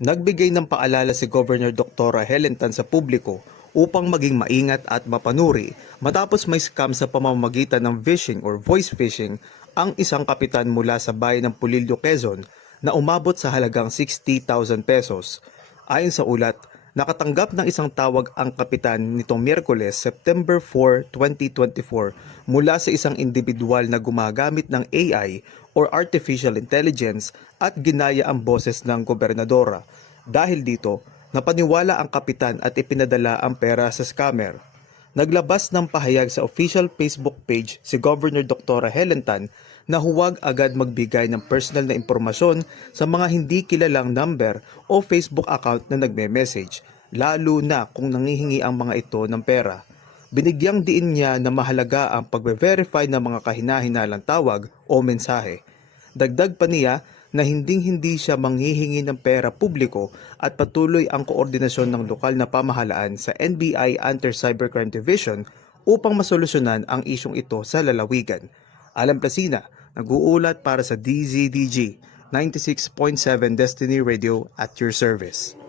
Nagbigay ng paalala si Governor Dr. Helen Tan sa publiko upang maging maingat at mapanuri matapos may scam sa pamamagitan ng phishing or voice phishing ang isang kapitan mula sa bayan ng Pulilio, Quezon na umabot sa halagang 60,000 pesos. Ayon sa ulat, nakatanggap ng isang tawag ang kapitan nitong Miyerkules, September 4, 2024 mula sa isang individual na gumagamit ng AI or Artificial Intelligence at ginaya ang boses ng gobernadora. Dahil dito, napaniwala ang kapitan at ipinadala ang pera sa scammer. Naglabas ng pahayag sa official Facebook page si Governor Dr. Helen Tan na huwag agad magbigay ng personal na impormasyon sa mga hindi kilalang number o Facebook account na nagme-message, lalo na kung nangihingi ang mga ito ng pera. Binigyang diin niya na mahalaga ang pagbe-verify ng mga kahinahinalang tawag o mensahe. Dagdag pa niya na hindi siya manghihingi ng pera publiko at patuloy ang koordinasyon ng lokal na pamahalaan sa NBI Anti-Cybercrime Division upang masolusyonan ang isyong ito sa lalawigan. Alan Placina, nag-uulat para sa DZDG 96.7 Destiny Radio at your service.